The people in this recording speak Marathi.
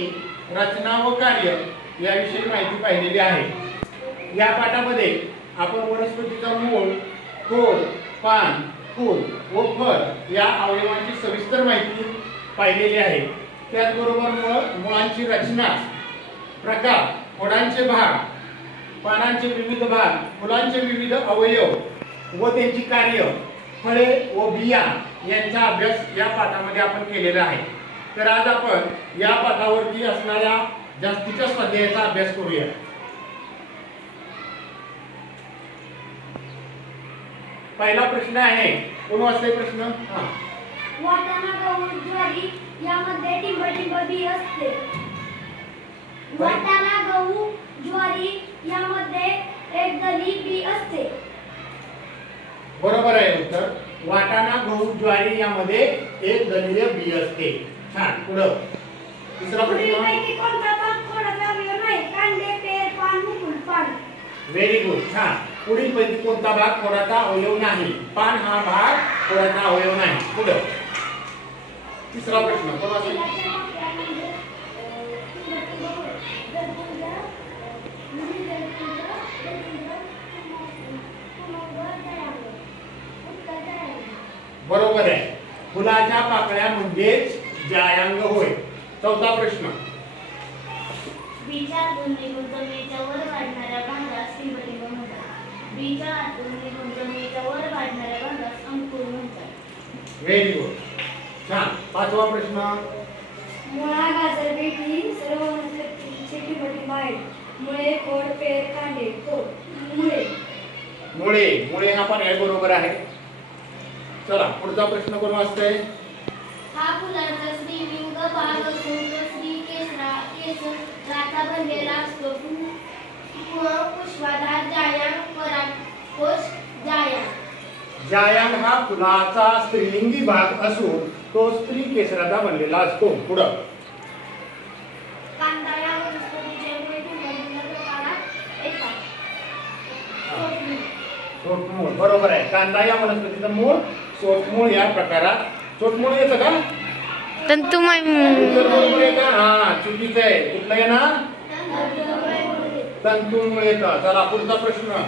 रचना व कार्य याविषयी माहिती पाहिलेली आहे. या पाठामध्ये आपण वनस्पतीचा मूळ, खोड, पान, फूल व फळ या अवयवांची सविस्तर माहिती पाहिलेली आहे. त्याचबरोबर मुळांची रचना, प्रकार, खोडांचे भाग, पानांचे विविध भाग, फुलांचे विविध अवयव व त्यांची कार्य, फळे व बिया यांचा अभ्यास या पाठामध्ये आपण केलेला आहे. तर आज आपण या पाठावरती असणाऱ्या जास्तीच्या स्वाध्यायाचा अभ्यास करूया. पहिला प्रश्न आहे, कोण वाचतंय प्रश्न? वाटाणा, गहू, ज्वारी यामध्ये टिंब बी असते. वाटाणा, गहू, ज्वारी यामध्ये एक दली बी असते. बरोबर आहे उत्तर. वाटाणा, गहू, ज्वारी यामध्ये एक दलीय बी असते. छान. पुढे तिसरा प्रश्न. कोणता भाग खोडाचा अवयव नाही? कांदे, पेर, पान, फूल, पान. Very good. छान. पुढील पैकी कोणता भाग खोडाचा अवयव नाही? पान हा भाग खोडाचा अवयव नाही. पुढे तिसरा प्रश्न. कोण वाचेल? बरोबर आहे. फुलाच्या पाकळ्या म्हणजेच जायांग होय. चौथा प्रश्न. बीच्या आतून निघून जमिनीच्या वर वाढणाऱ्या भागास टिंब म्हणतात. बीच्या आतून निघून जमिनीच्या वर वाढणाऱ्या भागास अंकुर म्हणतात. Very good. छान. पाचवा प्रश्न. मुळा, गाजर, बीट ही सर्व वनस्पतींची टिंब आहेत. मुळे, खोड, पेर, कांदे, मुळे. मुळे हा पण आहे. बरोबर आहे. चला पुढचा प्रश्न कोण वाचतंय? हा फुलांचा स्त्रीलिंग भाग असून तो स्त्री केसराचा बनलेला असतो. पुष्पधार जायांग, परागकोश जायांग. जायांग हा फुलाचा स्त्रीलिंगी भाग असून तो स्त्री केसराचा बनलेला असतो. पुढं. कांदा या वनस्पतीचे मूळ भिन्न प्रकारात येतात. सोटमूळ. बरोबर आहे. कांदा या वनस्पतीचं मूळ सोटमूळ या प्रकारात. सोटमूळ येतं का? तंतुमय. बरोबर आहे का? हा चुकीचं आहे. कुठलं येणार? तंतुमूळ येतं. चला पुढचा प्रश्न.